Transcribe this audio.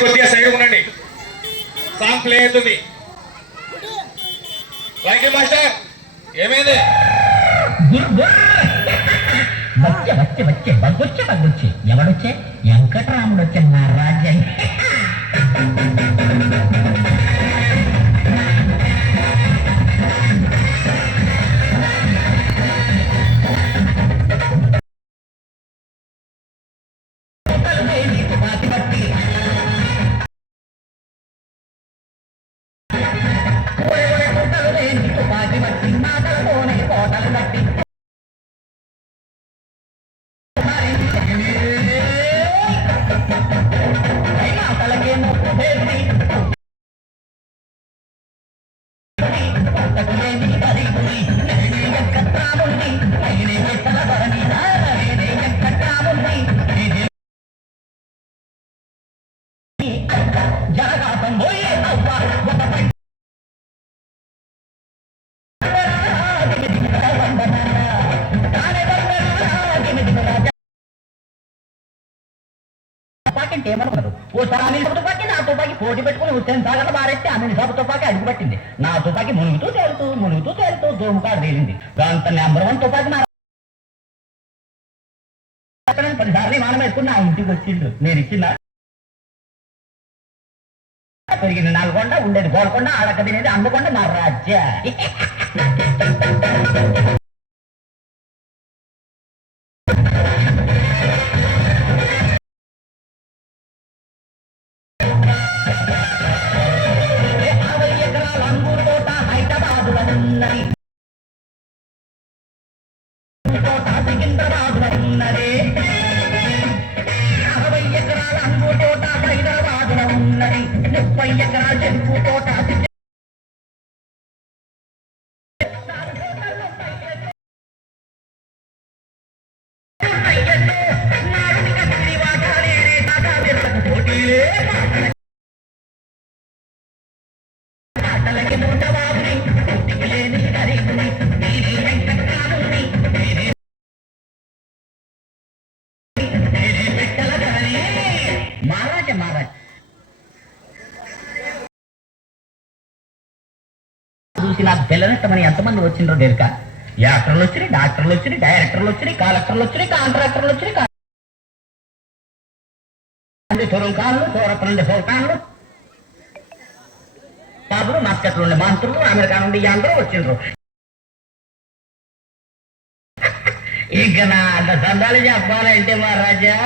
కొద్దిగా సైడ్ ఉండండి. Song play అవుతుంది. రైట్ మాస్టర్ ఏమైంది? వచ్చే వచ్చే వచ్చే బగ్గొచ్చే బగ్గొచ్చే ఎవడొచ్చే? వెంకటరాముడు వచ్చే నా రాజ్యం. ఏమనుకున్నారు? ఓసారి అనిల్ తుపాకి నా తుపాకి పోటీ పెట్టుకుని హుస్సేన్ సాగర్ బారెత్తి అనిల్ సాబ్ తుపాకి అడుగుపట్టింది. నా తుపాకి మునుగుతూ తేలుతూ దోముకాడు తేలింది. అంత నెంబర్ 1 తుపాకి మా 10 సార్లు మానం వేసుకుని నా ఇంటికి వచ్చిండు. నేను ఇచ్చిందా? పెరిగింది నల్గొండ, ఉండేది గోల్కొండ, అడక తినేది అందుకొండ మా రాజ్య. ఉన్నది 60 ఎకరాల అంగు తోట హైదరాబాదులో ఉన్నది. 30 ఎకరాల చెరుకు తోట చూసి నాకు పిల్లనెట్టమని ఎంతమంది వచ్చిండ్రో తెలుక. యాక్టర్లు వచ్చినాయి, డాక్టర్లు వచ్చినాయి, డైరెక్టర్లు వచ్చినాయి, కలెక్టర్లు వచ్చినాయి, కాంట్రాక్టర్లు వచ్చినాయి, తురంకాళ్ళు, సూరత్ నుండి సుల్తాన్లు, బాబులు, మస్కట్ నుండి మంత్రులు, అమెరికా నుండి అందరూ వచ్చిండ్రు. ఇక నా అంత సందాలు చెప్పాలంటే మహారాజా